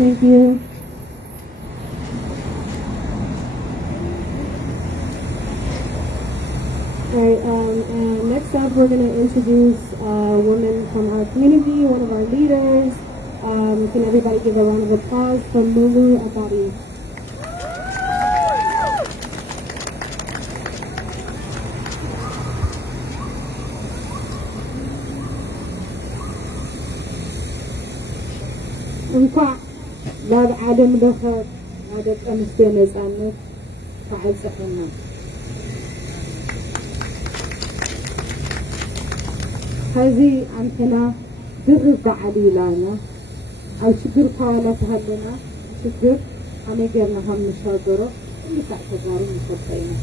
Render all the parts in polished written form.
Thank you. All right, and next up we're going to introduce a woman from our community, one of our leaders. Can everybody give a round of applause for Mulu Abadi? እንኳን ናብ ዓለም ለኸ ደቂ ኣንስትዮ ነፃነት ተዓፀፈና ሕዚ ኣንትና ድርብ በዓል ኢላና ኣብ ችግር ካዋላ ተሃለና ችግር ከመይ ጌርና ከም ንሻገሮ ልካዕ ተጋሩ ንፈልጦ ኢና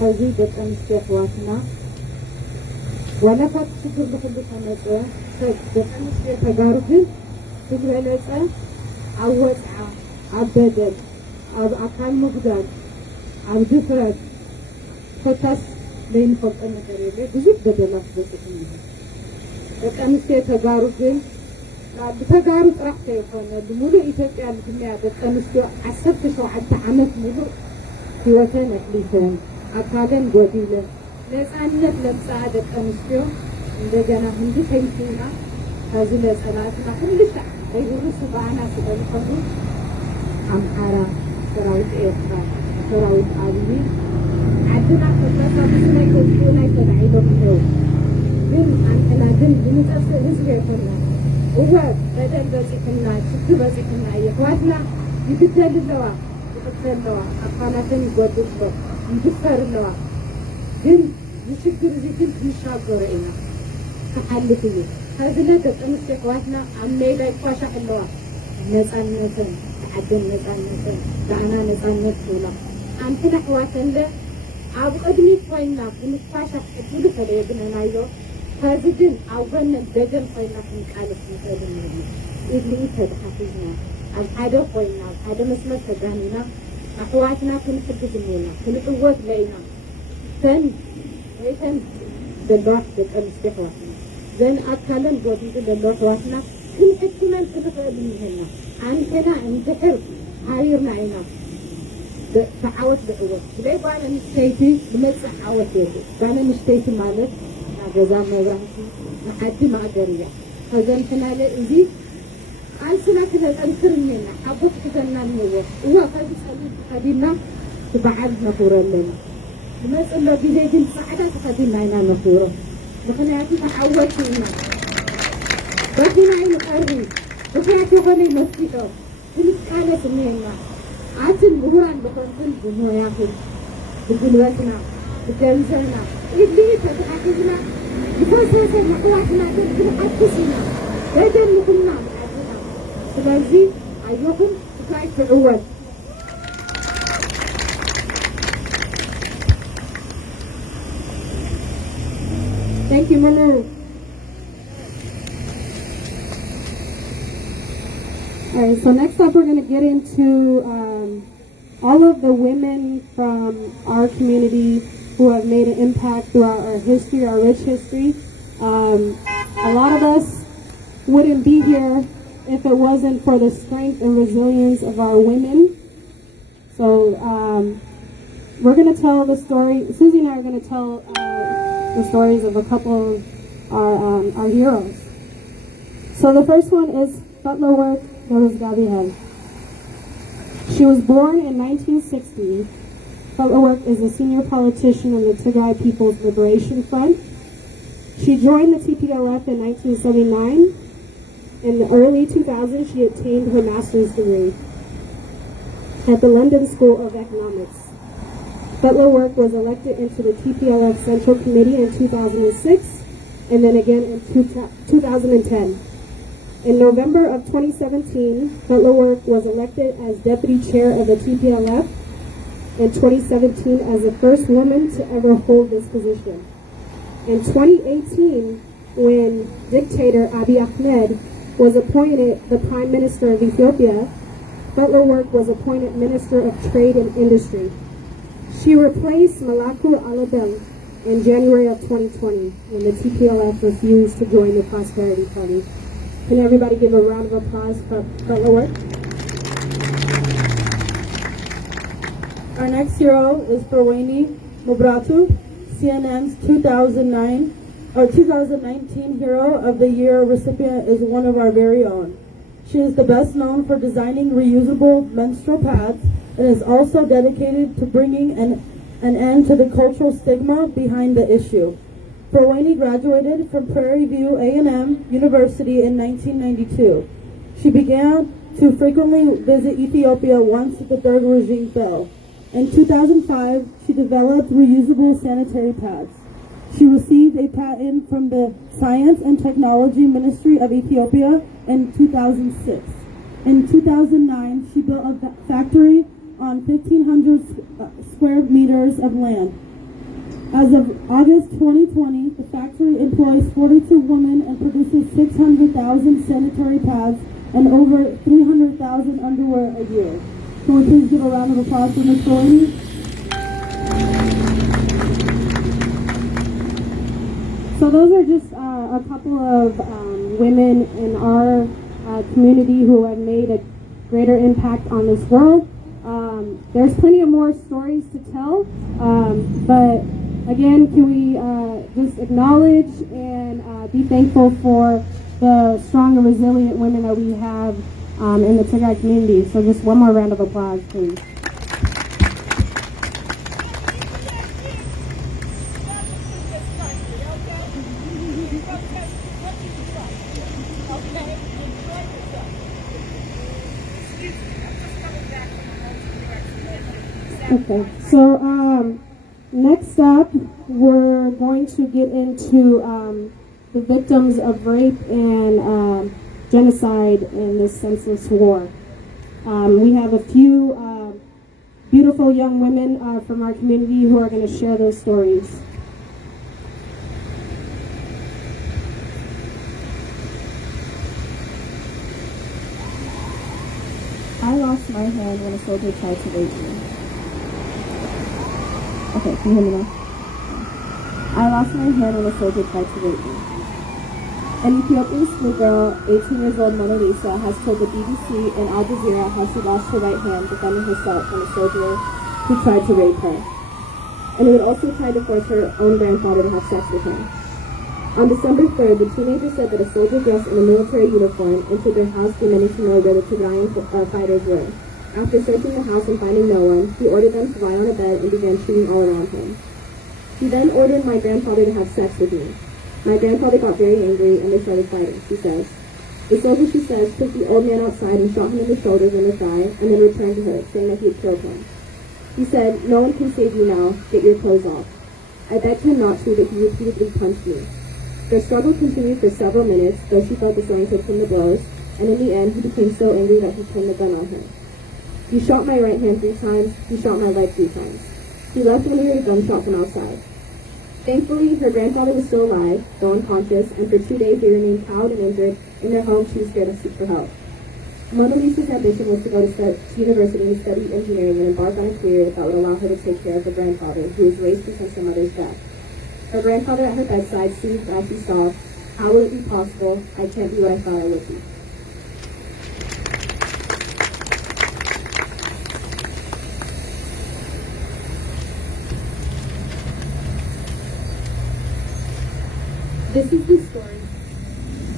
ሕዚ ደቂ ኣንስትዮ ኣሕዋትና ዋላ ካብ ችግር ብኩሉ ተመፀ ሰብ ደቂ ኣንስትዮ ተጋሩ ግን ትግበለፀ ኣብ ወፅዓ ኣብ በደል ኣብ ኣካል ምጉዳል ኣብ ድፍረት ኮታስ ዘይንፈልጦ ነገር የለ ብዙሕ በደላት በፅሕና ደቂ ኣንስትዮ ተጋሩ ግን ብተጋሩ ጥራሕ ከይኮነ ብሙሉእ ኢትዮጵያ ልግመያ ደቂ ኣንስትዮ 17 ዓመት ሙሉእ ህይወተን ኣሕሊፈን ኣካለን ጎዲለን ነፃነት ለምፅኣ ደቂ ኣንስትዮ እንደገና ክንዲ ከይትና ካዚ ለፀላእትና ኩልሻ ከይብርሱ በዓና ስለዝኾኑ ኣምሓራ ሰራዊት ኤርትራ ሰራዊት ኣብዪ ዓድና ከሳሳብሱ ናይ ከዝኡ ናይ ተባዒሎም እነው ግን ኣንሕና ግን ብምጠፍእ ህዝቢ የኮና እወ በደል በፂሕና ችግር በፂሕና እየ ኣሕዋትና ይግደል ኣለዋ ይቅተል ኣለዋ ኣካላተን ይጎድእ ኣሎ ይድፈር ኣለዋ ግን ዝችግር እዚ ግን ክንሻገሮ ኢና ክሓልፍ እዩ ከዚለ ደቂ ኣንስትዮ ኣሕዋትና ኣብ ሜዳ ይኳሻሕ ኣለዋ ነፃነተን ዓደን ነፃነተን ዳዕና ነፃነት ትብላ ኣንሕና ኣሕዋተንለ ኣብ ቅድሚት ኮይና ብምትፋሻት ቅድሚ ከደ የብነናዮ ከዚ ግን ኣብ ጎነን ደገን ኮይና ክንቃልስ ንኽእል እኒአና ኢድልኢ ተተሓሒዝና ኣብ ሓደ ኮይና ኣብ ሓደ መስመር ተጋኒና ኣሕዋትና ክንሕግዝ እኒአና ክንዕወት ለኢና ተን ወይተን ዘለዋ ደቂ ኣንስትዮ ኣሕዋትና ዘን ኣካለን ጎዲዱ ዘለዎ ኣሕዋትና ክንሕክመን ክንኽእል እኒአና ኣንተና እንድሕር ሃቢርና ኢና ብዓወት ዝዕወት ብዘይ ጓል ኣንስተይቲ ዝመፅእ ዓወት የሉ ጓል ኣንስተይቲ ማለት ናይ ገዛ መብራህቲ ንዓዲ ማእገር እያ ከዘንትናለ እዚ ቃልስና ክነጠንክር እኒአና ሓጎስ ክዘና እኒዎ እዋ ከዚ ፀሊም ተኸዲና ትበዓል ነኽብሮ ኣለና ዝመፅሎ ግዜ ግን ፃዕዳ ተኸዲና ኢና ነኽብሮ ምክንያቱ ተዓወት ኢና በኪና ይንቐሪ ምክንያት የኾነ ይመስሊጦ ክንቃለስ እኒአና ኣትን ምሁራን ብኾንትን ብሞያኹን ብጉልበትና ብገንዘብና ኢድልኢ ተተሓሒዝና ዝፈሰሰ ኣሕዋትና ግን ክንሓግስ ኢና ደገን ንኹልና ብዓድና ስለዚ ኣየኹን ትካይ ትዕወት Thank you, Mulu. All right, so next up we're going to get into all of the women from our community who have made an impact throughout our history, our rich history. A lot of us wouldn't be here if it wasn't for the strength and resilience of our women. So we're going to tell the story. Susie and I are going to tell the stories of a couple of our heroes. So the first one is Butler Worth Rose Gabriel. She was born in 1960. Butler Worth is a senior politician in the Tigray People's Liberation Front. She joined the TPLF in 1979. In the early 2000s, she obtained her master's degree at the London School of Economics. Butler Worth was elected into the TPLF Central Committee in 2006 and then again in 2010. In November of 2017, Butler Worth was elected as deputy chair of the TPLF in 2017 as the first woman to ever hold this position. In 2018, when dictator Abiy Ahmed was appointed the Prime Minister of Ethiopia, Butler Worth was appointed Minister of Trade and Industry. She replaced Malaku Alabel in January of 2020 when the TPLF refused to join the Prosperity Party. Can everybody give a round of applause for Butler Worth? Our next hero is Proweni Mobratu, CNN's 2019 Hero of the Year recipient is one of our very own. She is the best known for designing reusable menstrual pads and is also dedicated to bringing an end to the cultural stigma behind the issue. Proweni graduated from Prairie View A&M University in 1992. She began to frequently visit Ethiopia once the third regime fell. In 2005, she developed reusable sanitary pads. She received a patent from the Science and Technology Ministry of Ethiopia in 2006. In 2009, she built a factory on 1,500 square meters of land. As of August 2020, the factory employs 42 women and produces 600,000 sanitary pads and over 300,000 underwear a year. Can we please give a round of applause for Ms. Proweni? So those are just a couple of women in our community who have made a greater impact on this world. There's plenty of more stories to tell, but again, can we just acknowledge and be thankful for the strong and resilient women that we have in the Tigray community. So just one more round of applause, please. Okay, so next up, we're going to get into the victims of rape and genocide in this senseless war. We have a few beautiful young women from our community who are going to share those stories. I lost my hand when a soldier tried to rape me. Okay, can you hear me now? I lost my hand when a soldier tried to rape me. An Ethiopian schoolgirl, 18 years old Mona Lisa, has told the BBC and Al Jazeera how she lost her right hand defending herself from a soldier who tried to rape her, and who had also tried to force her own grandfather to have sex with him. On December 3rd, the teenager said that a soldier dressed in a military uniform entered their house demanding to know where the Tigrayan fighters were. After searching the house and finding no one, he ordered them to lie on a bed and began shooting all around him. He then ordered my grandfather to have sex with me. My grandfather got very angry and they started fighting, she says. The soldier, she says, took the old man outside and shot him in the shoulders and the thigh, and then returned to her, saying that he had killed him. He said, "No one can save you now. Get your clothes off." I begged him not to, but he repeatedly punched me. Their struggle continued for several minutes, though she felt the swelling from the blows, and in the end he became so angry that he turned the gun on her. He shot my right hand 3 times, he shot my leg 3 times. He left when he heard a gunshot from outside. Thankfully, her grandfather was still alive, though unconscious, and for 2 days they remained cowed and injured. In their home, she was scared to seek for help. Mona Lisa's ambition was to go to university and study engineering and embark on a career that would allow her to take care of her grandfather, who was raised since her mother's death. Her grandfather at her bedside soothed as she sobbed, "How would it be possible? I can't be what I thought I would be." This is the story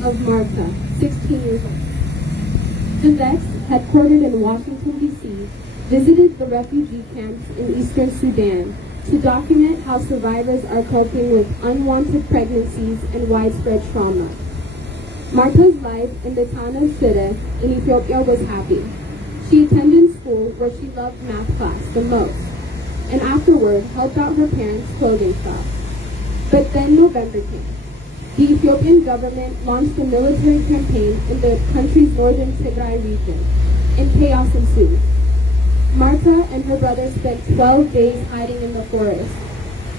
of Martha, 16 years old. The Vex, headquartered in Washington, D.C., visited the refugee camps in eastern Sudan to document how survivors are coping with unwanted pregnancies and widespread trauma. Martha's life in the town of Shire in Ethiopia was happy. She attended school where she loved math class the most, and afterward helped out her parents' clothing shop. But then November came. The Ethiopian government launched a military campaign in the country's northern Tigray region, and chaos ensued. Martha and her brother spent 12 days hiding in the forest.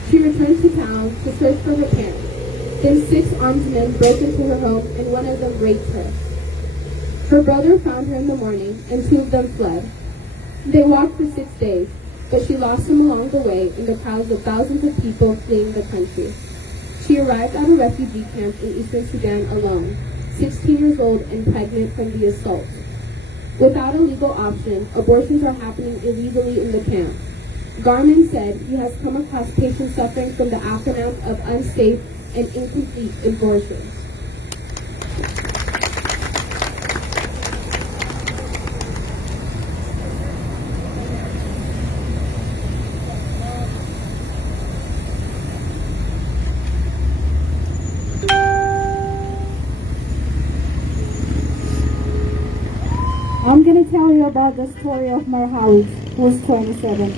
She returned to town to search for her parents. Then 6 armed men broke into her home and one of them raped her. Her brother found her in the morning and 2 of them fled. They walked for 6 days, but she lost them along the way in the crowds of thousands of people fleeing the country. She arrived at a refugee camp in eastern Sudan alone, 16 years old and pregnant from the assault. Without a legal option, abortions are happening illegally in the camp. Garman said he has come across patients suffering from the aftermath of unsafe and incomplete abortions. I'm going to tell you about the story of Marhawit, who's 27.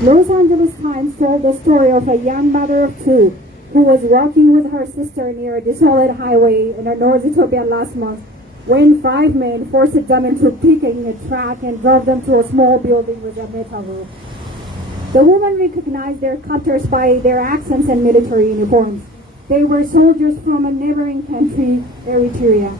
Los Angeles Times told the story of a young mother of 2 who was walking with her sister near a desolate highway in North Ethiopia last month when 5 men forced them into picking a truck and drove them to a small building with a metal roof. The woman recognized their captors by their accents and military uniforms. They were soldiers from a neighboring country, Eritrea,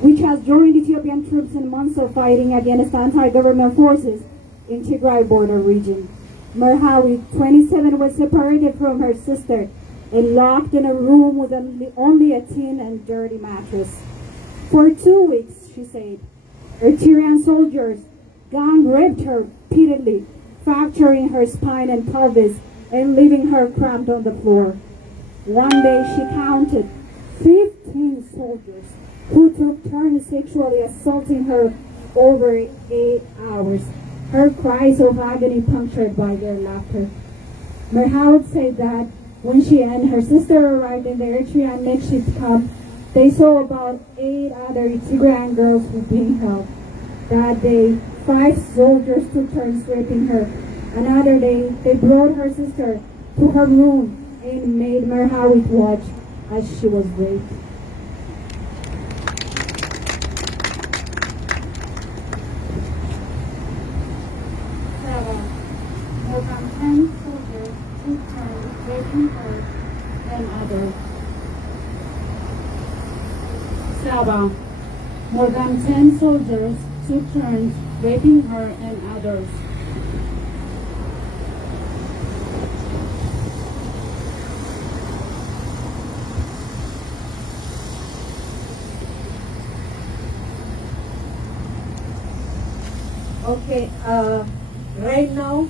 which has joined Ethiopian troops in months of fighting against anti-government forces in Tigray border region. Marhawi, 27, was separated from her sister and locked in a room with only a tin and dirty mattress. For 2 weeks, she said, Eritrean soldiers gang-raped her repeatedly, fracturing her spine and pelvis and leaving her cramped on the floor. One day she counted 15 soldiers who took turns sexually assaulting her over 8 hours, her cries of agony punctured by their laughter. Merhaud said that when she and her sister arrived in the Eritrean makeshift camp, they saw about 8 other Tigrayan girls who were being held. That day, 5 soldiers took turns raping her. Another day, they brought her sister to her room and made Merhaud watch as she was raped. raping her and others. Sabah, more than 10 soldiers took turns raping her and others. Okay, right now,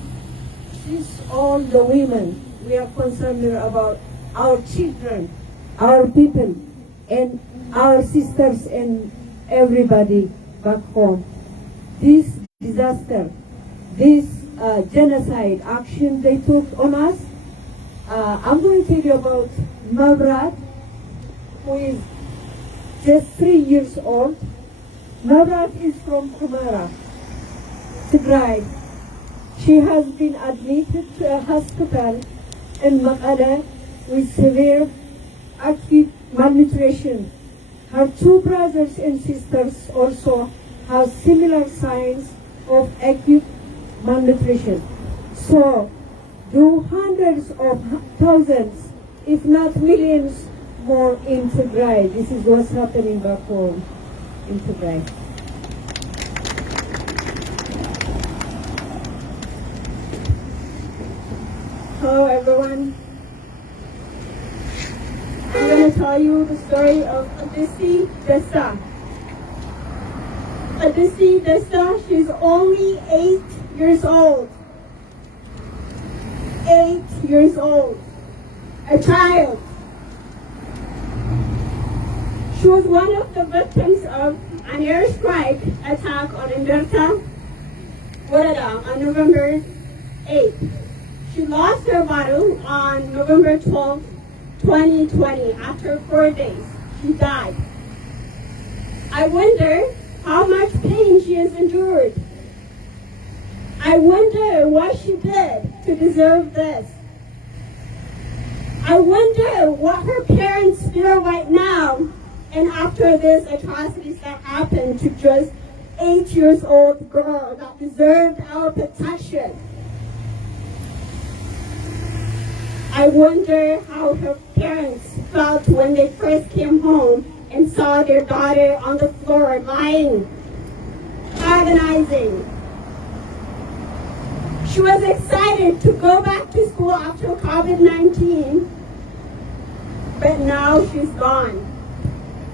since all the women, we are concerned about our children, our people, and our sisters and everybody back home. This disaster, this genocide action they took on us, I'm going to tell you about Mavrat, who is just 3 years old. Mavrat is from Kumara, Tigray. She has been admitted to a hospital in Mekelle with severe acute malnutrition. Her 2 brothers and sisters also have similar signs of acute malnutrition. So, do hundreds of thousands, if not millions, more in Tigray. This is what's happening back home in Tigray. Hello everyone. I'm going to tell you the story of Adisi Desta. Adisi Desta, she's only 8 years old. 8 years old. A child. She was one of the victims of an airstrike attack on Inderta, Warada on November 8th. She lost her battle on November 12, 2020. After 4 days, she died. I wonder how much pain she has endured. I wonder what she did to deserve this. I wonder what her parents feel right now and after this atrocities that happened to just 8 years old girl that deserved our protection. I wonder how her parents felt when they first came home and saw their daughter on the floor lying, agonizing. She was excited to go back to school after COVID-19, but now she's gone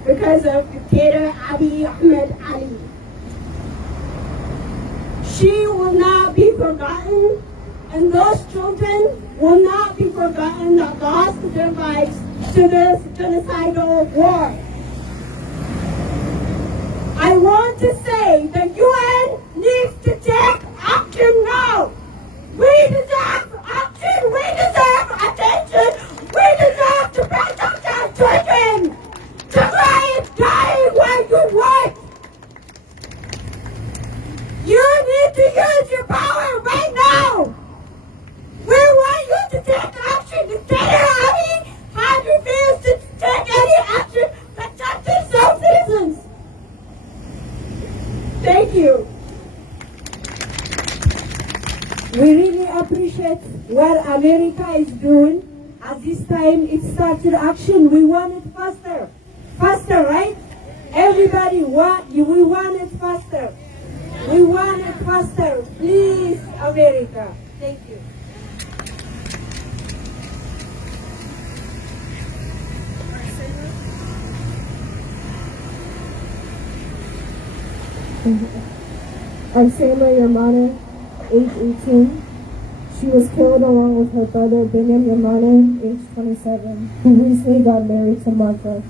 because of dictator Abiy Ahmed Ali. She will not be forgotten, and those children will not be forgotten that lost their lives to this genocidal war. I want to say the UN needs to take action now. We deserve action. We deserve attention. We deserve to protect our children. Tigray is dying where you work. You need to use your power right now. We want you to take action. Dictator Abiy has refused to take any action protecting some citizens. Thank you. We really appreciate what America is doing. At this time, it started action. We want it faster. Faster, right? Everybody, we want it faster. We want it faster. Please, America. Thank you. Arsema Yamane, age 18. She was killed along with her brother Binyam Yamane, age 27, who recently got married to Martha.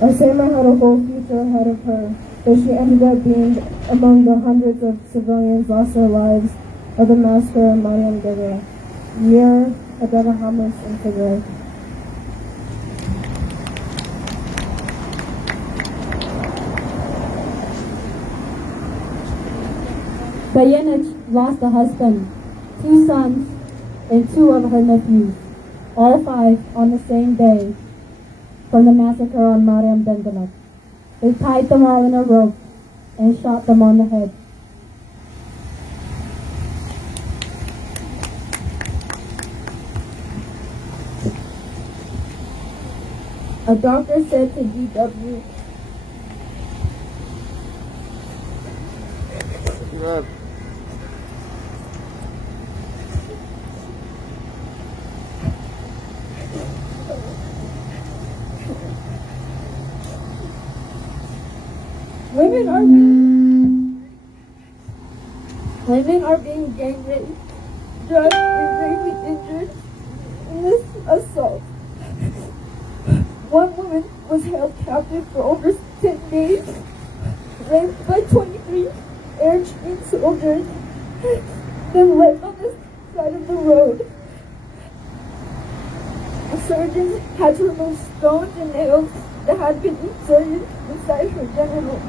Arsema had a whole future ahead of her, but she ended up being among the hundreds of civilians lost their lives of the massacre in Mariam Dere, near Adana Hamas in Tigray. Bayanich lost a husband, 2 sons, and 2 of her nephews, all 5 on the same day from the massacre on Mariam Dandanak. They tied them all in a rope and shot them on the head. A doctor said to DW, women are being gang raped, drugged, and gravely injured in this assault. One woman was held captive for over 10 days, raped by 23 air trained soldiers, then left on the side of the road. The surgeons had to remove stones and nails that had been inserted inside her genitals.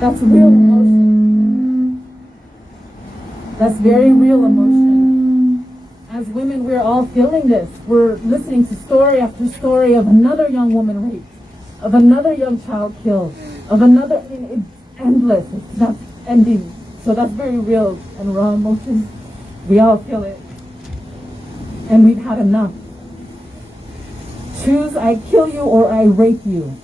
That's real emotion. That's very real emotion. As women, we're all feeling this. We're listening to story after story of another young woman raped, of another young child killed, of another, it's endless. It's not ending. So that's very real and raw emotion. We all feel it. And we've had enough. Choose I kill you or I rape you.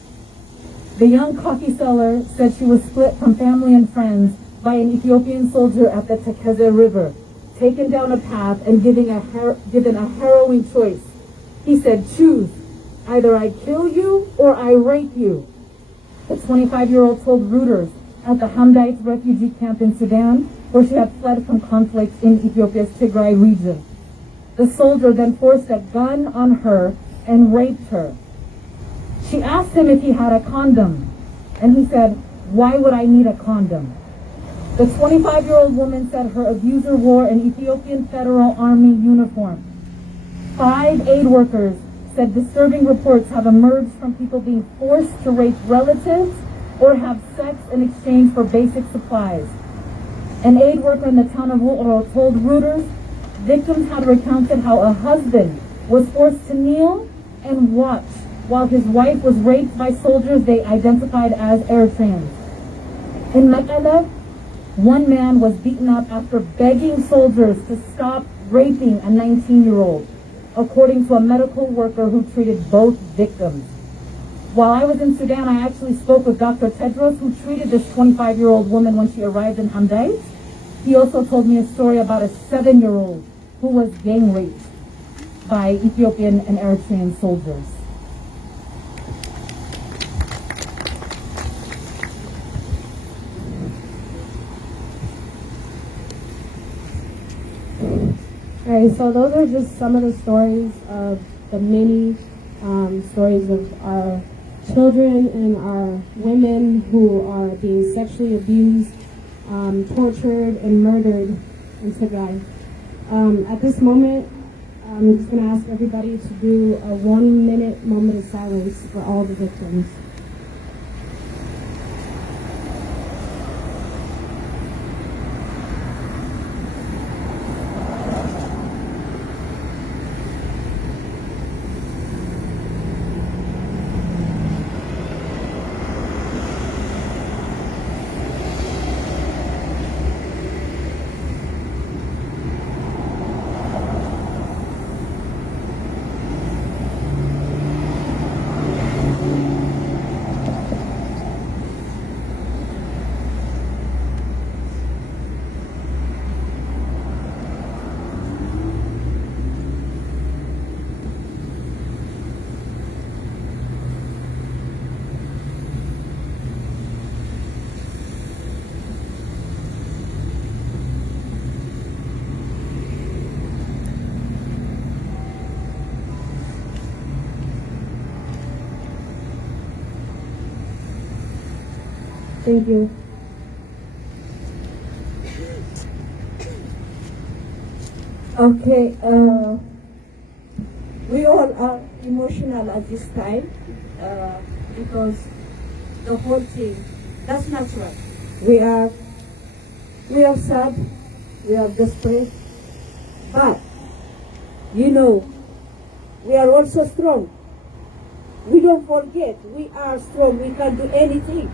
The young coffee seller said she was split from family and friends by an Ethiopian soldier at the Tekeze River, taken down a path and given a harrowing choice. He said, choose, either I kill you or I rape you. The 25-year-old told Reuters at the Hamdait refugee camp in Sudan, where she had fled from conflict in Ethiopia's Tigray region. The soldier then forced a gun on her and raped her. She asked him if he had a condom, and he said, why would I need a condom? The 25-year-old woman said her abuser wore an Ethiopian Federal Army uniform. 5 aid workers said disturbing reports have emerged from people being forced to rape relatives or have sex in exchange for basic supplies. An aid worker in the town of Wu'ro told Reuters victims had recounted how a husband was forced to kneel and watch while his wife was raped by soldiers they identified as Eritreans. In Mekelle, one man was beaten up after begging soldiers to stop raping a 19-year-old, according to a medical worker who treated both victims. While I was in Sudan, I actually spoke with Dr. Tedros, who treated this 25-year-old woman when she arrived in Hamdait. He also told me a story about a 7-year-old who was gang raped by Ethiopian and Eritrean soldiers. Alright, so those are just some of the stories of the many stories of our children and our women who are being sexually abused, tortured, and murdered in Tigray. At this moment, I'm just going to ask everybody to do a 1-minute moment of silence for all the victims. Thank you. Okay, we all are emotional at this time because the whole thing, that's natural. We are sad, we are desperate, but you know, we are also strong. We don't forget. We are strong. We can do anything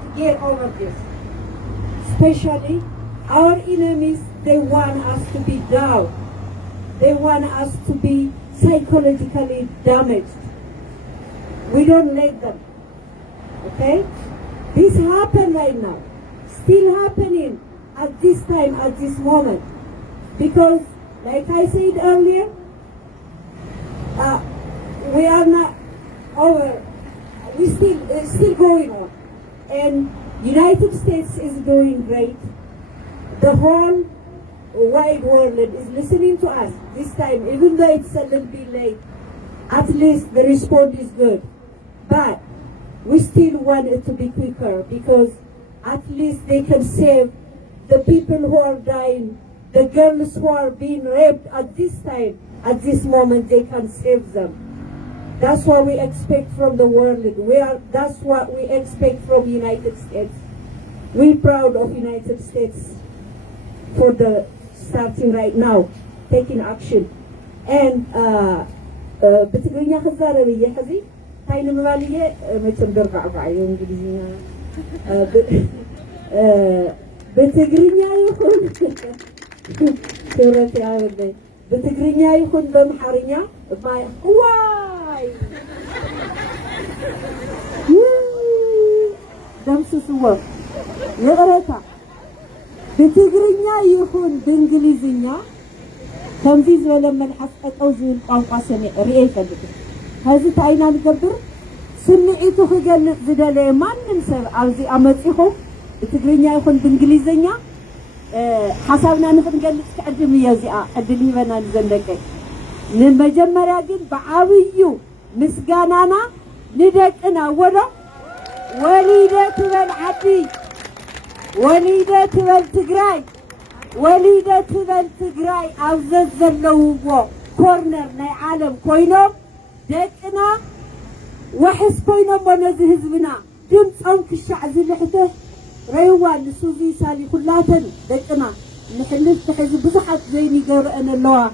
to get over this. Especially our enemies, they want us to be down. They want us to be psychologically damaged. We don't let them. Okay? This happen right now. Still happening at this time, at this moment. Because, like I said earlier, we are not over. We still going on. And United States is doing great. The whole wide world is listening to us this time, even though it's a little bit late. At least the response is good. But we still want it to be quicker because at least they can save the people who are dying, the girls who are being raped at this time, at this moment, they can save them. That's what we expect from the world. That's what we expect from United States. We're proud of United States for the starting right now, taking action. And بتقريني خزارة بيجي حزي هاي الموالية مثل درجة بعيون إنجليزية بتقريني يكون شورتي عارضة بتقريني يكون بمحرنيا باي واي دم سوسوا يغرقها بتقريني يكون بإنجليزية كمزي زولا من حسقت أو زول قوقا سمع رئيسة بك هذا تعينا نقبر سمعيتو خجل زدالي ما ننسب عرزي أمتيخو بتقرينيا يكون بإنجليزية حسابنا نفن قلت كعدم يزيئة عدلي بنا نزندكي نمجمرا قد بعاويو مسقانانا ندكنا ولا وليدة بالعدي وليدة بالتقراي وليدة بالتقراي أوزز زلوه كورنر ناي عالم كوينوم دكنا وحس كوينوم ونزه زبنا دمت أمك الشعز اللي حته ريوان نسوزي سالي كلاتن دكنا نحلف تحز بزحت زيني قرأنا اللوا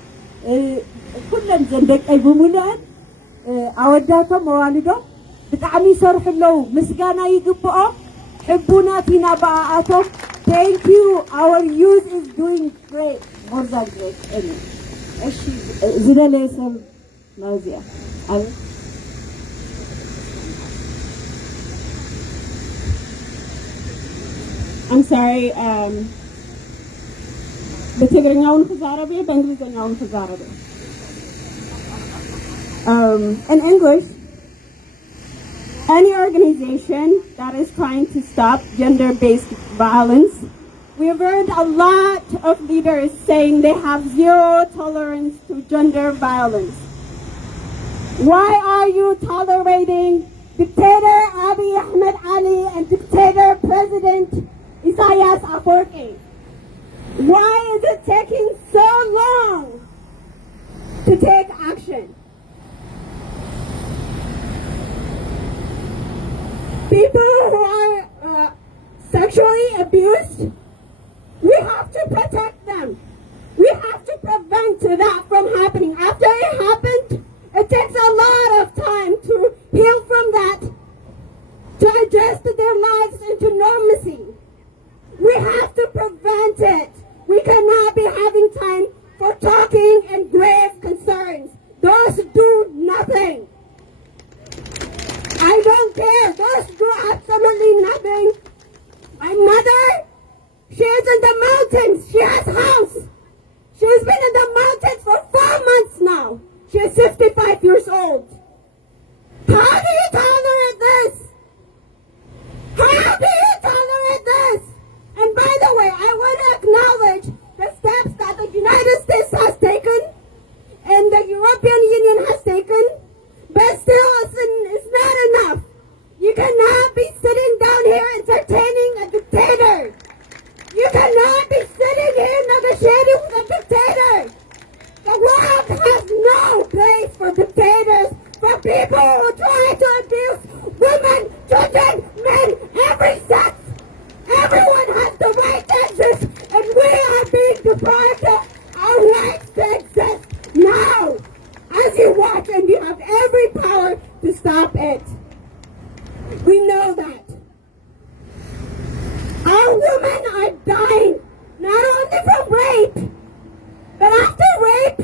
كلن زندك أي بمولان أوداتا موالدو بتعمي صرح اللو مسقانا يقبقو حبونا فينا بقاءاتهم. Thank you. Our youth is doing great. More than great. Anyway. زيدا ليسم نازية. I'm sorry. بتقرأون في العربي بإنجليزيون في العربي. In English, any organization that is trying to stop gender-based violence, we have heard a lot of leaders saying they have zero tolerance to gender violence. Why are you tolerating dictator Abiy Ahmed Ali and dictator President Isaias Afwerki? Why is it taking so long to take action? People who are sexually abused, we have to protect them. We have to prevent that from happening. After it happened, it takes a lot of time to heal from that, to adjust their lives into normalcy. We have to prevent it. We cannot be having time for talking and grave concerns. Those do nothing. I don't care. Those do absolutely nothing. My mother, she is in the mountains. She has a house. She's been in the mountains for 4 months now. She is 55 years old. How do you tolerate this? How do you tolerate this? And by the way, I want to acknowledge the steps that the United States has taken and the European Union has taken. But still, it's not enough. You cannot be sitting down here entertaining a dictator. You cannot be sitting here negotiating with a dictator. The world has no place for dictators, for people who try to abuse you watch and you have every power to stop it. We know that. Our women are dying, not only from rape, but after rape,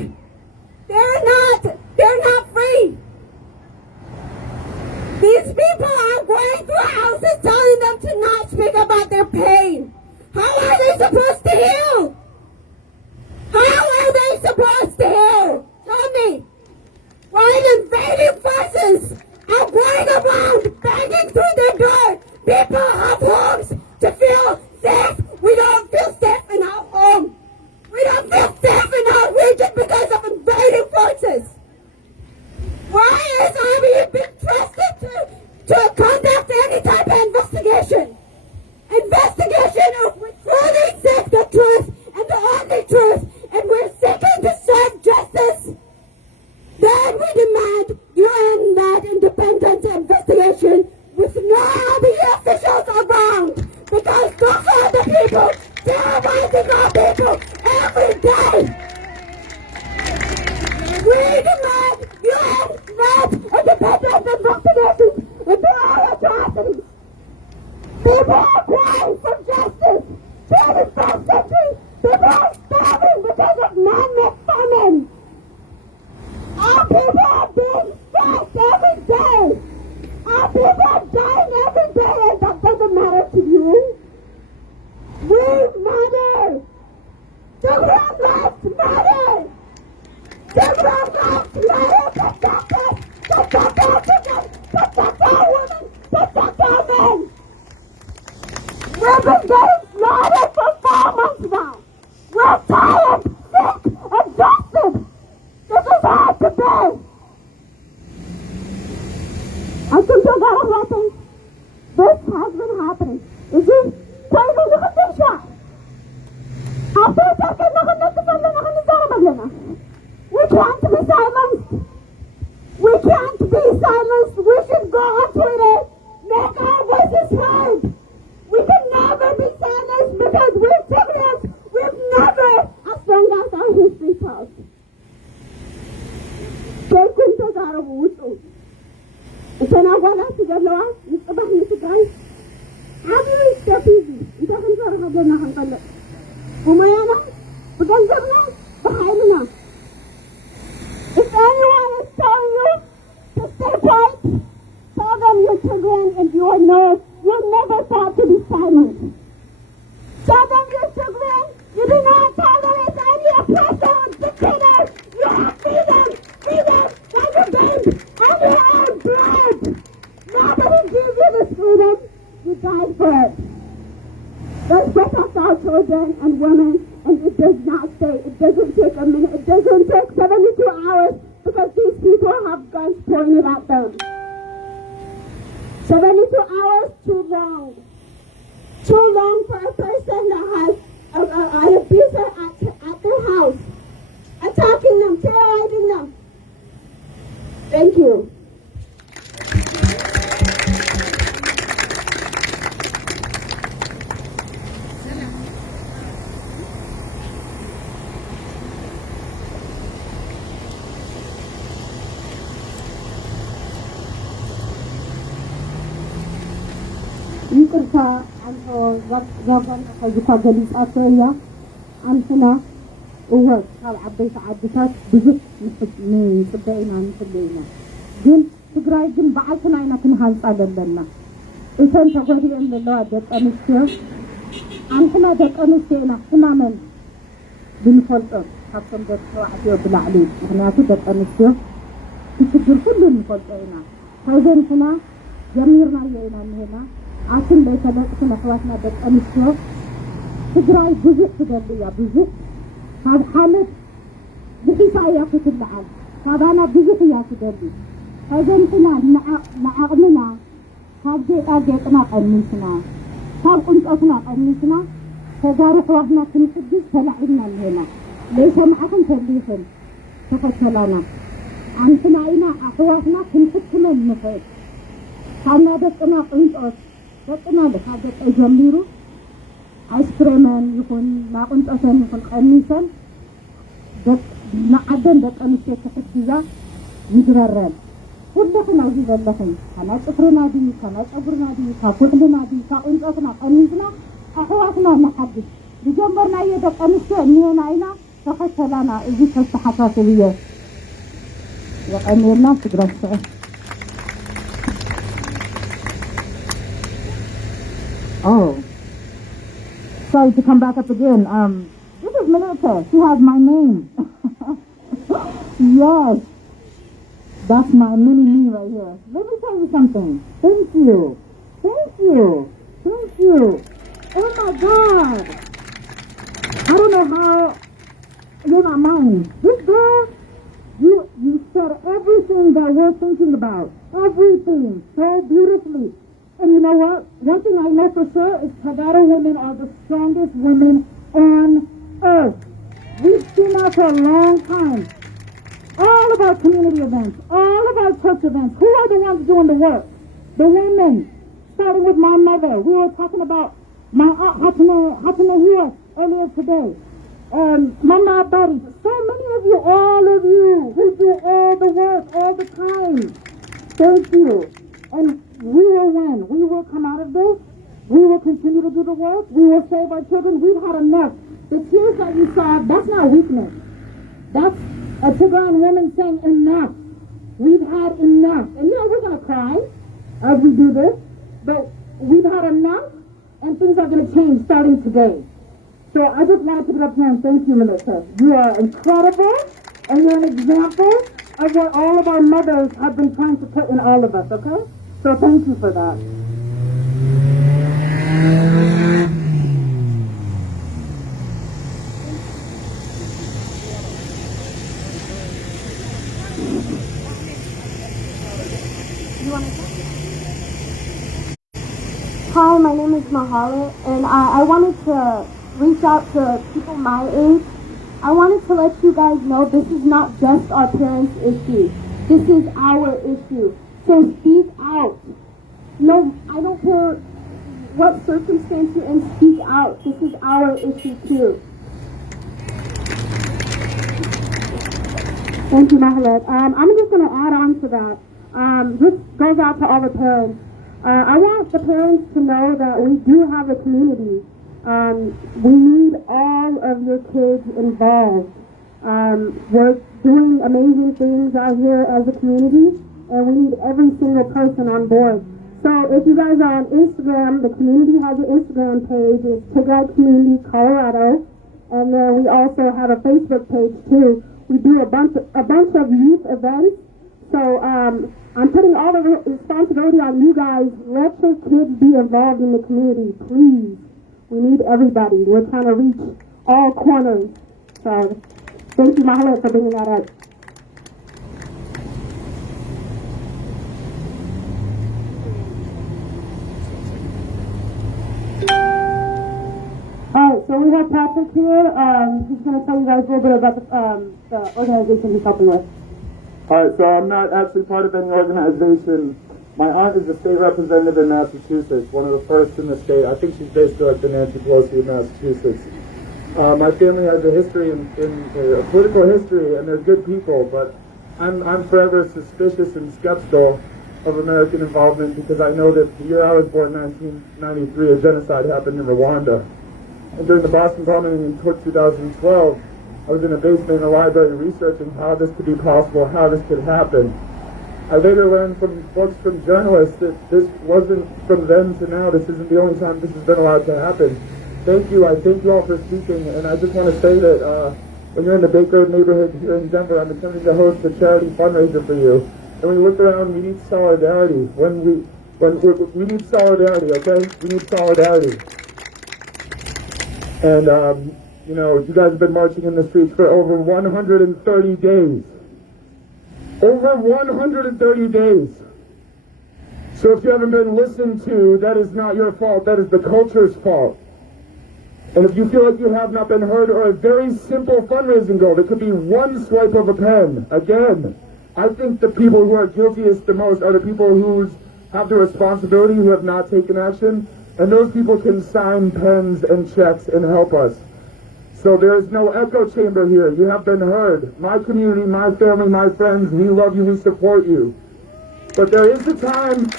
they're not free. These people are going through houses telling them to not speak about their pain. How are they supposed to heal? How are they supposed to heal? Tell me. While invading forces are going around banging through their door, people have homes to feel safe. We don't feel safe in our home. We don't feel safe in our region because of invading forces. Why is Army being trusted to conduct any type of investigation? Investigation of we truly seek the truth and the only truth, and we're seeking to serve justice. Then we demand UN-led independent investigation with no Army officials around, because those are the people terrorizing our people every day. We demand UN-led independent investigations into our atrocities. People are crying for justice. 21st century, people are starving because of man-made famine. Our people are being stressed every day. Our people are dying every day, and that doesn't matter to you. We matter. Children's lives matter. Children's lives matter. Protect us. Protect our children. Protect our women. Protect our men. We've been getting slaughtered for 4 months now. We're tired, sick, exhausted. This is hard to bear. I think you got a lesson. This has been happening. Is it crazy to get shot? We can't be silenced. We can't be silenced. We should go on Twitter, make our voices heard. We can never be silenced because we're civilians. We've never, as long as our history tells. كنت تعرف وصول أنا ولا تجلوا يصبح نتجاي عمري استفيدي إذا كنت رغبنا هنطلع وما يانا بجنزرنا بحالنا. If anyone is telling you to stay quiet, tell them your children and your nurse will never thought to be silent. Tell them your children, you do not tolerate any oppressor or dictator. You have freedom. Freedom by your veins and your own blood. Nobody gives you this freedom. You died for it. Let's protect our children and women, and it does not say, it doesn't take a minute, it doesn't take 72 hours, because these people have guns pointed at them. 72 hours, too long. Too long for a person that has an abuser at their house, attacking them, terrorizing them. Thank you. ይቅርታ አንተ ወገን ከዚካ ገሊፃቶ እያ አንተና እወት ካብ ዓበይቲ ዓድታት ብዙሕ ንፅበ ኢና ንፍለ ኢና ግን ትግራይ ግን በዓልትና ኢና ክንሃንፃ ዘለና እተን ተጎዲአን ዘለዋ ደቂ ኣንስትዮ አንተና ደቂ ኣንስትዮ ኢና ሕማመን ብንፈልጦ ካብቶም ደቂ ተባዕትዮ ብላዕሊ ምክንያቱ ደቂ ኣንስትዮ ትሽግር ኩሉ ንፈልጦ ኢና ካብዘንትና ጀሚርናዮ ኢና ንሄና عشان لا يتلقى أخواتنا بالأمسية تجري بزح تجربية بزح هذا حالة بحسايا كل العالم هذا أنا بزح يا تجربي هذا نحنا نعقمنا هذا أجينا قميصنا هذا كنت أصنع قميصنا هذا روحنا كنقدس فلعبنا هنا ليس معكم تليفون تفصلنا عندنا هنا أخواتنا كنقدسنا النفط هذا دكنا قنطس دكنا هذا أجميرو أسكرمان يكون ما قنطسن يكون قميصا دك نعدن دك أمسك تحسيزا ይግበረን ሁልኽና እዚ ዘለኹም ካና ፅፍርና ድዩ ካና ፀጉርና ድዩ ካብ ኩሕልና ድዩ ካብ ቁንፀትና ቀኒስና ኣሕዋትና ንሓድሽ ዝጀመርናዮ ደቂ ኣንስትዮ እኒአና ኢና ተኸተላና እዚ ተስተሓሳስብ እየ يقنينا في دراسة. Oh, sorry to come back up again. This is Melissa. She has my name. Yes, that's my mini me right here. Let me tell you something. Thank you. Thank you. Thank you. Oh my God. I don't know how you're not mine. This girl. You said everything that we're thinking about. Everything. So beautifully. And you know what? One thing I know for sure is Cavado women are the strongest women on earth. We've seen that for a long time. All of our community events, all of our church events, who are the ones doing the work? The women. Starting with my mother. We were talking about my aunt Hatina here earlier today. Mama Buddy, so many of you, all of you, who do all the work, all the time. Thank you. And we will win. We will come out of this. We will continue to do the work. We will save our children. We've had enough. The tears that you saw, that's not weakness. That's a Tigrayan woman saying enough. We've had enough. And yeah, we're going to cry as we do this, but we've had enough, and things are going to change starting today. So I just wanted to get up here and thank you, Melissa. You are incredible, and you're an example of what all of our mothers have been trying to put in all of us, okay? So thank you for that. Hi, my name is Mahala, and I wanted to reach out to people my age. I wanted to let you guys know this is not just our parents' issue. This is our issue. So speak out. No, I don't care what circumstance you're in, speak out. This is our issue too. Thank you, Mahalet. I'm just going to add on to that. This goes out to all the parents. I want the parents to know that we do have a community. We need all of your kids involved. We're doing amazing things out here as a community, and we need every single person on board. So if you guys are on Instagram, the community has an Instagram page. It's Tigray Community Colorado, and then we also have a Facebook page too. We do a bunch of youth events. So I'm putting all the responsibility on you guys. Let your kids be involved in the community, please. We need everybody. We're trying to reach all corners. So thank you, Mahalet, for bringing that up. All right, so we have Patrick here. He's going to tell you guys a little bit about the organization he's helping with. All right, so I'm not actually part of any organization. My aunt is a state representative in Massachusetts, one of the first in the state. I think she's basically like the Nancy Pelosi of Massachusetts. My family has a history a political history, and they're good people, but I'm forever suspicious and skeptical of American involvement because I know that the year I was born, 1993, a genocide happened in Rwanda. And during the Boston bombing in 2012, I was in a basement in a library researching how this could be possible, how this could happen. I later learned from books from journalists that this wasn't from then to now. This isn't the only time this has been allowed to happen. Thank you. I thank you all for speaking. And I just want to say that when you're in the Baker Road neighborhood here in Denver, I'm attempting to host a charity fundraiser for you. And when you look around, we need solidarity. We need solidarity, okay? We need solidarity. And, you know, you guys have been marching in the streets for over 130 days. Over 130 days. So if you haven't been listened to, that is not your fault. That is the culture's fault. And if you feel like you have not been heard, or a very simple fundraising goal, that could be one swipe of a pen. Again, I think the people who are guiltiest the most are the people who have the responsibility, who have not taken action. And those people can sign pens and checks and help us. So there is no echo chamber here. You have been heard. My community, my family, my friends, we love you, we support you. But there is a time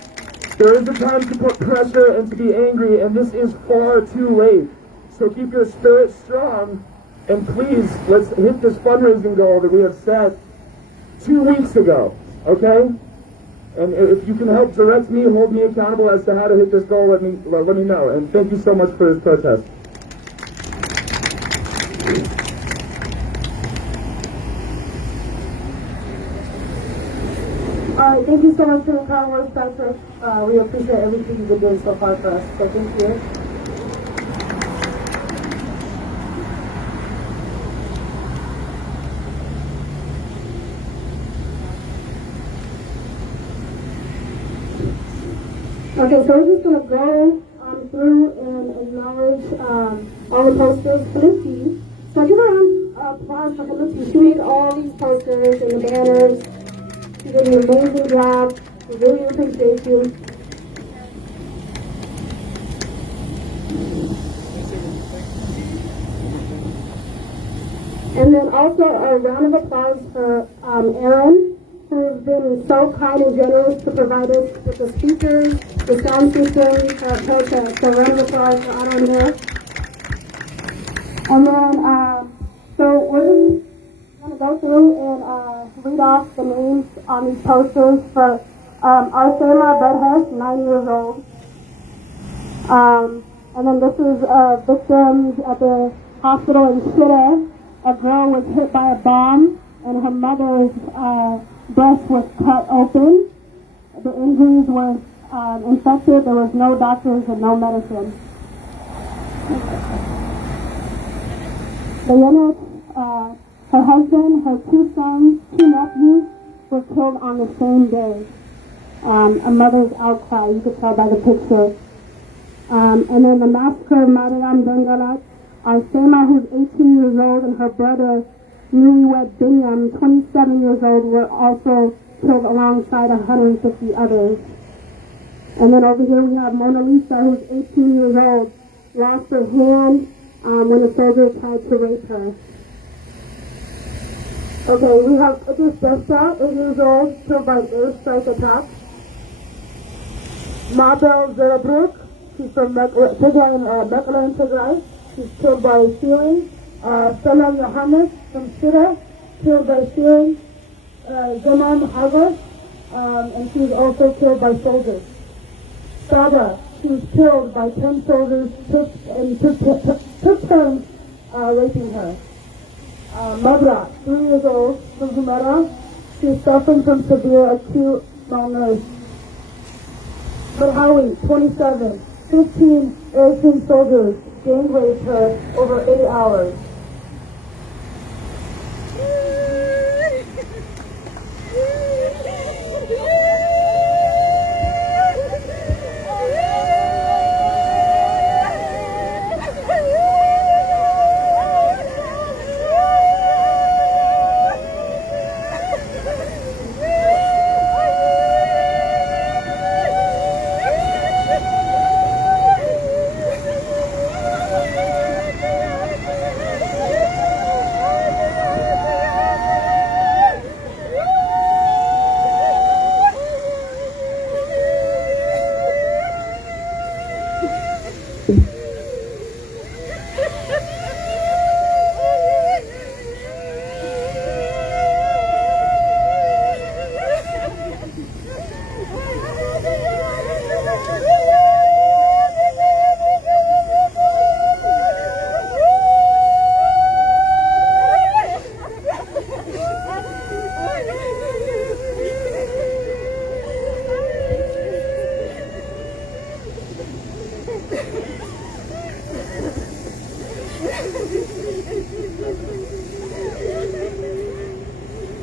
to put pressure and to be angry, and this is far too late. So keep your spirit strong, and please, let's hit this fundraising goal that we have set 2 weeks ago, okay? And if you can help direct me, hold me accountable as to how to hit this goal, let me know. And thank you so much for this protest. All right, thank you so much for your kind words, Patrick. We appreciate everything you've been doing so far for us. So thank you. Okay, so we're just going to go through and acknowledge all the posters. Felicity. So give her a round of applause for Felicity. She made all these posters and the banners. She did an amazing job. We really appreciate you. And then also a round of applause for Aaron, who has been so kind and generous to provide us with the speakers, the sound system, protest. So round of applause for Aaron here. And then, so we're going to go through and read off the names on these posters for Arsema Bedhesh, 9 years old. And then this is victims at the hospital in Shire. A girl was hit by a bomb and her mother's breast was cut open. The injuries were infected. There was no doctors and no medicine. Diana, her husband, her 2 sons, 2 nephews were killed on the same day. A mother's outcry, you could tell by the picture. And then the massacre of Mariam Bengalat, Arsema, who's 18 years old, and her brother, newlywed Binyam, 27 years old, were also killed alongside 150 others. And then over here we have Mona Lisa, who's 18 years old, lost her hand when a soldier tried to rape her. Okay, we have Idris Desta, 8 years old, killed by an airstrike attack. Mabel Zerabruk, she's from Mekla in Tigray. She's killed by shooting. Salam Yohannes from Shira, killed by shooting. Zaman Hagos, and she was also killed by soldiers. Saba, she was killed by 10 soldiers, took turns raping her. Magra, 3 years old, from Zumara, she is suffering from severe acute malnourished. Barhawi, 27, 15 Eritrean soldiers gang raped her over 8 hours.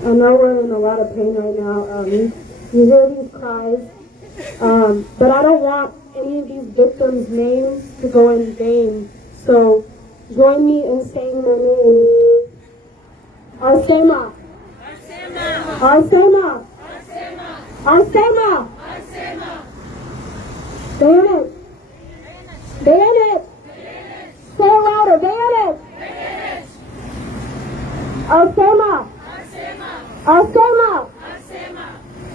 I know we're in a lot of pain right now. You hear these cries, but I don't want any of these victims' names to go in vain. So join me in saying their names. Arsema. Arsema. Arsema. Bayonet. Bayonet. Say it louder. Bayonet. Arsema. Arsema.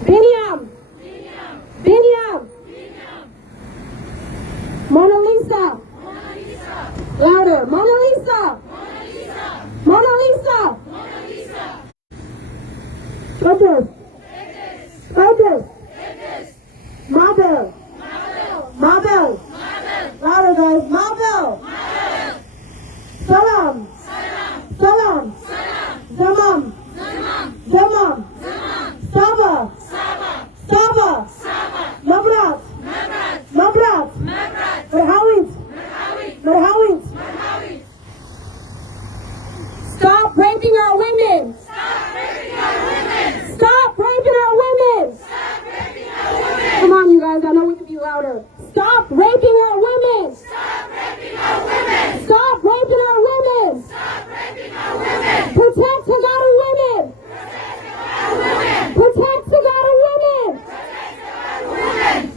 Biniam. Biniam. Mona Lisa. Louder. Mona Lisa. Mona Lisa. Focus. Focus. Marble. Marble. Louder, guys. Marble. Salam. Salam. Zamam. Zamam. Saba. Saba. Nabrat. Nabrat. Merhawit. Merhawit. Stop raping our women. Stop raping our women. Come on, you guys. I know we can be louder. Stop raping our women. Stop raping our women. Protect Tagata women. Protect Tagata women.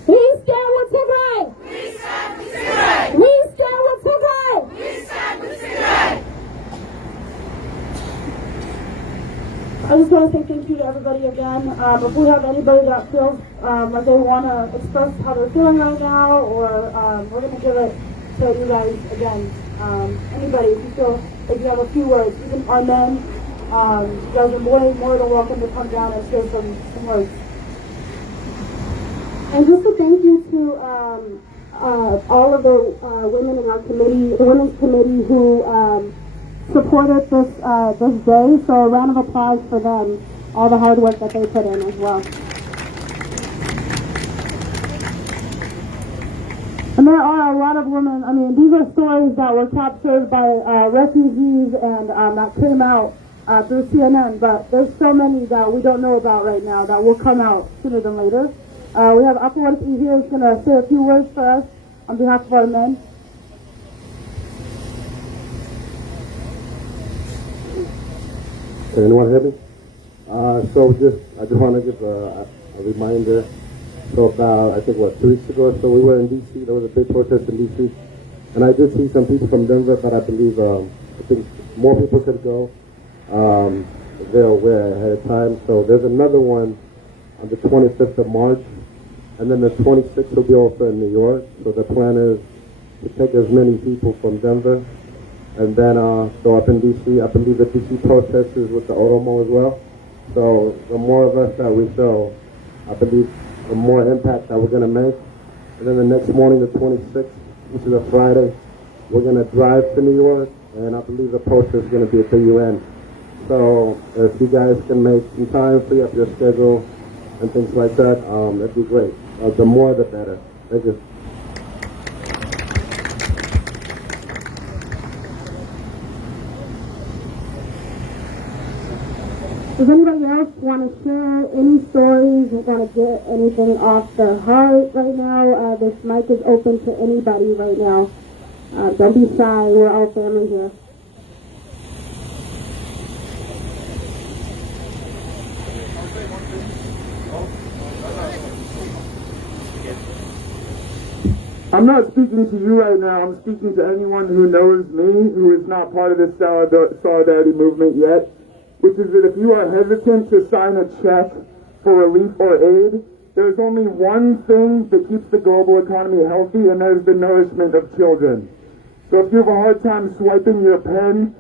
We stand with Tigray. We stand with Tigray. I just want to say thank you to everybody again. If we have anybody that feels like they want to express how they're feeling right now, or we're going to give it to you guys again. Anybody, if you feel like you have a few words, even our men, you guys are more than welcome to come down and share some words. And just a thank you to all of the women in our committee, the women's committee who supported this day. So a round of applause for them, all the hard work that they put in as well. And there are a lot of women, I mean, these are stories that were captured by refugees and that came out through CNN, but there's so many that we don't know about right now that will come out sooner than later. We have Apawarki here who's going to say a few words for us on behalf of our men. Can anyone hear me? I just want to give a reminder. So about, I think, 2 weeks ago or so, we were in D.C. There was a big protest in D.C. And I did see some people from Denver, but I believe, I think more people should go. They're aware ahead of time. So there's another one on the 25th of March. And then the 26th will be also in New York. So the plan is to take as many people from Denver and then go up in D.C. I believe the D.C. protest is with the Oromo as well. So the more of us that we show, I believe the more impact that we're going to make. And then the next morning, the 26th, which is a Friday, we're going to drive to New York, and I believe the protest is going to be at the UN. So if you guys can make some time, free up your schedule and things like that, that'd be great. The more, the better. Thank you. Does anybody else want to share any stories, want to get anything off their heart right now? This mic is open to anybody right now. Don't be shy, we're all family here. I'm not speaking to you right now. I'm speaking to anyone who knows me, who is not part of this solidarity movement yet, which is that if you are hesitant to sign a check for relief or aid, there's only one thing that keeps the global economy healthy, and that is the nourishment of children. So if you have a hard time swiping your pen,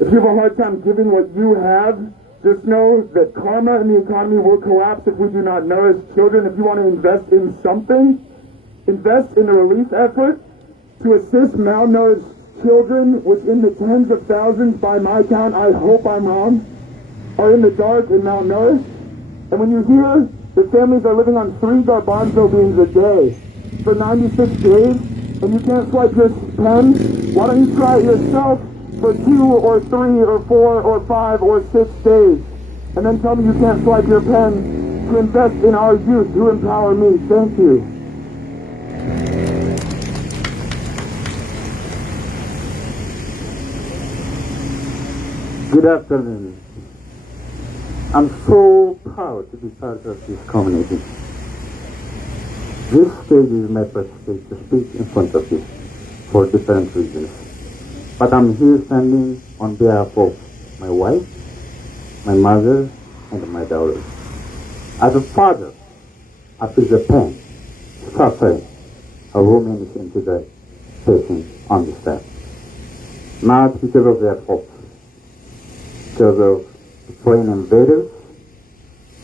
if you have a hard time giving what you have, just know that karma and the economy will collapse if we do not nourish children. If you want to invest in something, invest in a relief effort to assist malnourished children, which in the tens of thousands, by my count, I hope I'm wrong, are in the dark and malnourished. And when you hear that families are living on 3 garbanzo beans a day for 96 days, and you can't swipe your pen, why don't you try it yourself for 2 or 3 or 4 or 5 or 6 days, and then tell me you can't swipe your pen to invest in our youth who empower me. Thank you. Good afternoon. I'm so proud to be part of this community. This stage is my first stage to speak in front of you for different reasons. But I'm here standing on behalf of my wife, my mother, and my daughter. As a father, I feel the pain, suffering of women in today facing on this earth. Not because of their fault, because of foreign invaders,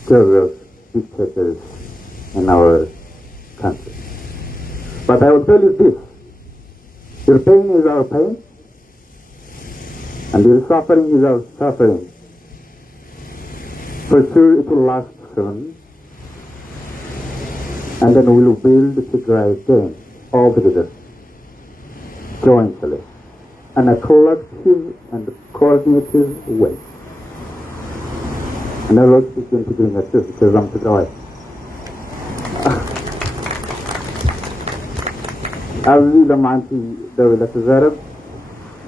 because of dictators in our country. But I will tell you this, your pain is our pain, and your suffering is our suffering. For sure it will last soon, and then we will build Tigray again, all together, jointly, in a collective and coordinated way. And I will speak into doing it just because I'm Tigray. ኣብዚ ለማዓንቲ ደው ኢለ ትዛረብ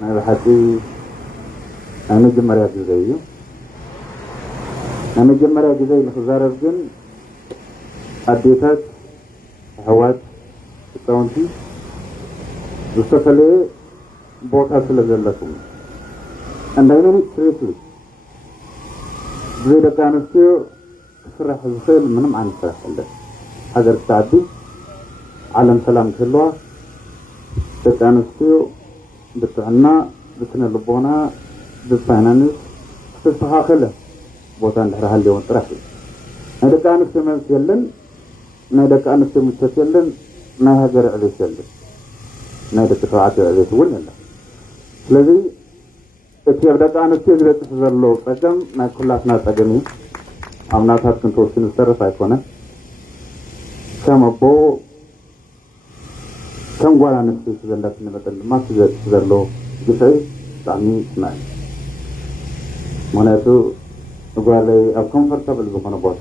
ናይ ባሕቲ ናይ መጀመርያ ግዜ እዩ ናይ መጀመርያ ግዜ ንክዛረብ ግን ኣዴታት ኣሕዋት ህፃውንቲ ዝተፈለየ ቦታ ስለ ዘለኩም እንዳይነኒ ትሬቱ ብዘይ ደቂ ኣንስትዮ ክስራሕ ዝኽእል ምንም ዓይነት ስራሕ የለን ሃገር ክተዓቢ ዓለም ሰላም ክህልዋ ደቂ ኣንስትዮ ብጥዕና ብስነ ልቦና ብፋይናንስ ዝተስተኻኸለ ቦታ እንድሕር ሃልየውን ጥራሕ እዩ ናይ ደቂ ኣንስትዮ መብት የለን ናይ ደቂ ኣንስትዮ ምቾት የለን ናይ ሃገር ዕቤት የለን ናይ ደቂ ተባዕትዮ ዕቤት እውን የለን ስለዚ እቲ ኣብ ደቂ ኣንስትዮ ዝበፅሕ ዘሎ ፀገም ናይ ኩላትና ፀገም እዩ ኣብ ናታት ክንተወስኑ ዝተረፍ ኣይኮነን ከም ኣቦ ከም ጓል ኣንስተይቲ ዘለትኒ መጠን ድማ ዝበፅሕ ዘሎ ግፍዒ ብጣዕሚ ፅማዕ እዩ ምክንያቱ ጓለይ ኣብ ኮምፈርታብል ዝኾነ ቦታ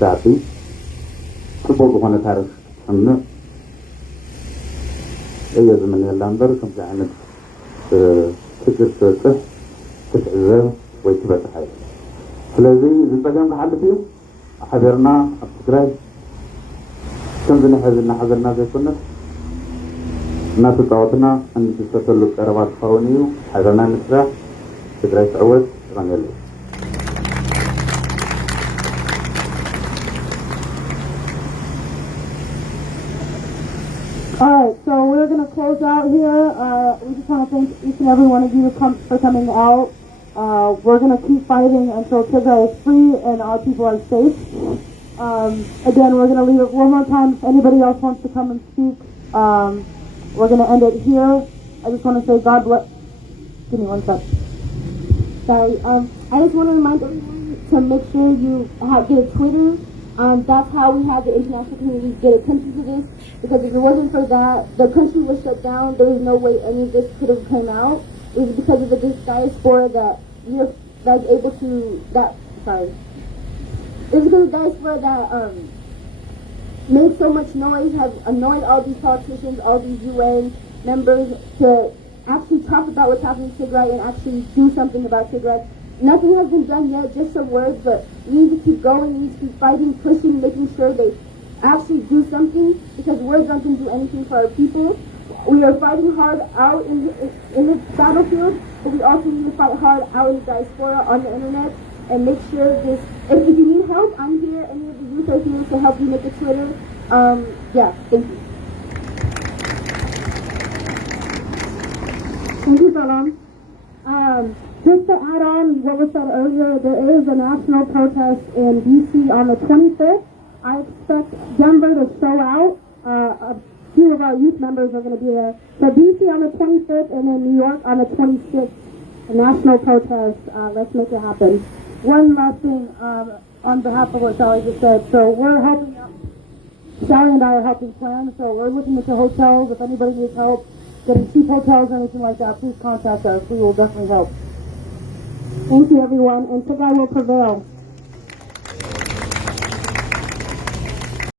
ዛዕቢ ፅቡቅ ዝኾነ ታሪክ ክትሰምዕ እየ ዝምንየላ እምበር ከምዚ ዓይነት ችግር ትበፅሕ ክትዕዘብ ወይ ትበፅሕ ኣየ ስለዚ ዝፀገም ክሓልፍ እዩ ሓቢርና ኣብ ትግራይ ከምዚ ንሕዚ እናሓዘልና ዘይኮነስ እናተፃወትና እንድሰተሉ ቀረባ ዝኸውን እዩ ሓቢርና ንስራሕ ትግራይ ትዕወት ይቐንየሉ All right, so we're going to close out here. We just want to thank each and every one of you for coming out. We're going to keep fighting until Tigray is free and our people are safe. Again, we're going to leave it one more time. If anybody else wants to come and speak, we're going to end it here. I just want to say God bless. Give me one sec. Sorry. I just want to remind everyone to make sure you get a Twitter. That's how we have the international community get attention to this. Because if it wasn't for that, the country was shut down. There was no way any of this could have come out. It was because of the diaspora that we are able to. It was because of the diaspora that made so much noise, have annoyed all these politicians, all these UN members to actually talk about what's happening in Tigray and actually do something about Tigray. Nothing has been done yet, just some words, but we need to keep going, we need to keep fighting, pushing, making sure they actually do something, because words aren't going to do anything for our people. We are fighting hard out in the battlefield, but we also need to fight hard out in the diaspora, on the internet, and make sure this, if you need help, I'm here, any of the youth are here to help you make a Twitter. Thank you. Thank you, Salam. Just to add on what was said earlier, there is a national protest in D.C. on the 25th. I expect Denver to show out. A few of our youth members are going to be there. So D.C. on the 25th and then New York on the 26th. A national protest. Let's make it happen. One last thing on behalf of what Sally just said. So we're helping out. Sally and I are helping plan. So we're looking into hotels. If anybody needs help getting cheap hotels or anything like that, please contact us. We will definitely help. Thank you, everyone, and Tigray will prevail.